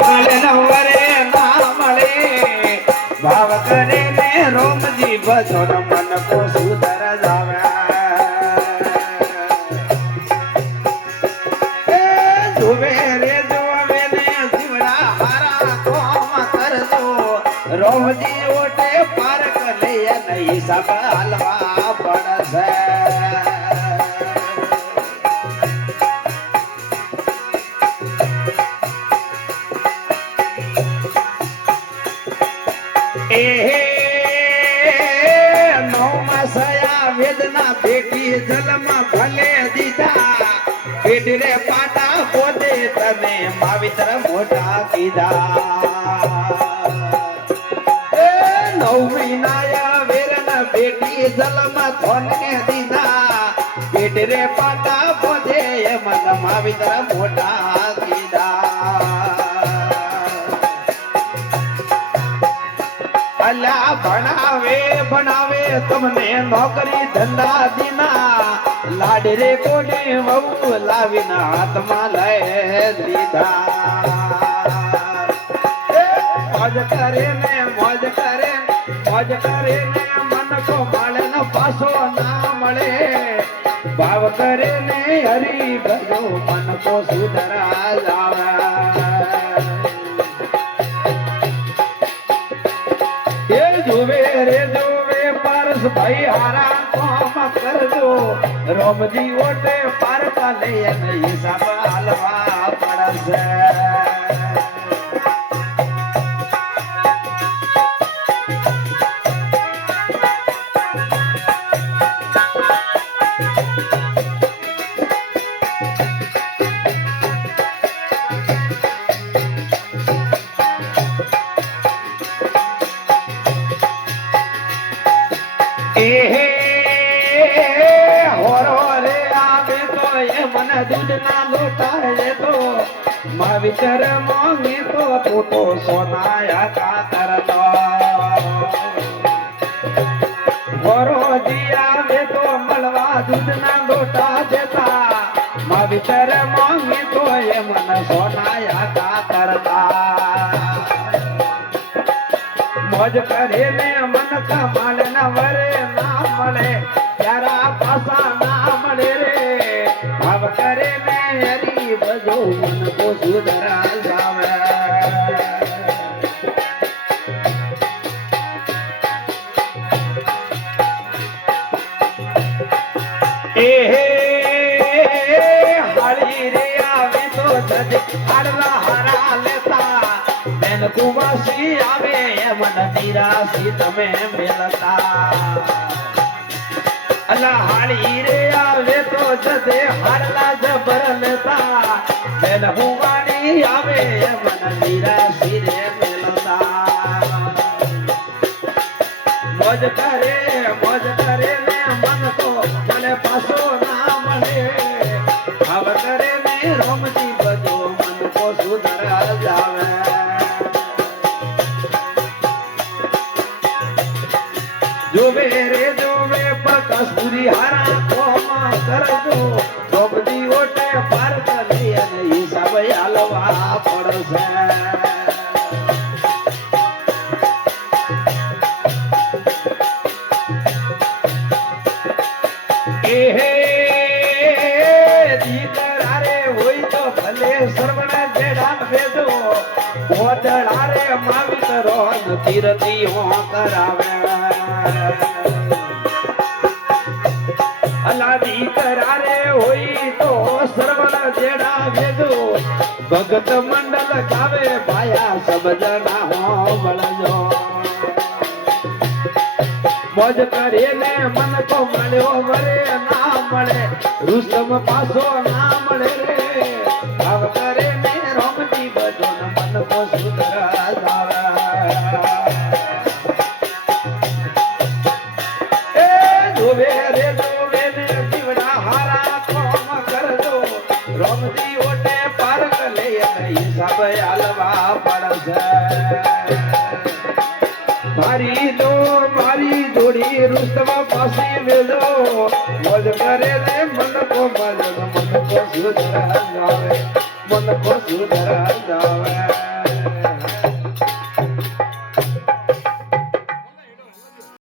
મળે નવરે ના મળે ભાવ કરે ને રોમજી ભજો મન કો સુધર જાવે જોવે રે જોવે ને જીવડા હારા કોમ કરજો રોમજી ઓટે પારક લે નહીં સબ હલવા પડશે વેદના ભેટી જલમાં ભલે દીધા પેટ રે પાટા પોતે તમે માવિત્ર મોટા કીધા નવ મહિના વેરના ભેટી જલમાં થોને દીધા પેટ રે પાટા પોતે મન માવિત્ર મોટા કીધા અલ્યા ભણાવે તમને નોકરી ધંધા દીના લાડ રે કોને વહુ લાવીના હાથમાં લઈ લીધા મોજ કરે ને મન કો મળે ન પાછો ના મળે ભાવ કરે ને હરી ભજો મન કો સુધરા જાવે જોવે રે જોવે પારસ ભાઈ હારા કોમ કરજો રોમજી ઓટે પારકા લે નહીં સબ હલવા પડશે दूध ना लोटा है तो माविचर मांगे तो टूटो सोनाया का करता गोरो दिया वे तो मलवा दूध ना लोटा देता माविचर मांगे तो ये मन सोनाया का करता मौज करे ने मन का माल न वरे ना मले यारा पासा ना मले रे भाव करे में हरी भजो मन को सुधरा जावे हाली रे आवे तो जज हरला हरा लेता बेन कुवासी आवे मन निराशी तमे मिलता अल्लाह हाली रे आवे तो जदे हरला जबर लेता बेन हुवानी आवे मन निराशी रे मिलता मौज करे ने मन को चले पासो ना मले भाव करे ने रोमजी बजो मन को सुधर जावे जोवे रे जोवे कसूरी हारा कोम करजो रोमजी ओटे पार करे नहीं सब हलवा पड़से मावितरो तीरती हो करावे अलादी करारे होई तो सर्वण जेड़ा भेजो भगत मंडल गावे भाया सब जना हो बळजो मौज करे ने मन को मळ्यो वरे ना मळे रुस्तम पासो ना मळे रे भाव करे ने रोमजी बजो मन को सुधरा जावे जोवे रे जोवे ने जीवना हारा कोम करजो रोमजी ओटे पारक ले नहीं सब हलवा पड़से मारी जोड़ी रुस्तम पासी वेलो मौज करे ने मन को सुधरा जावे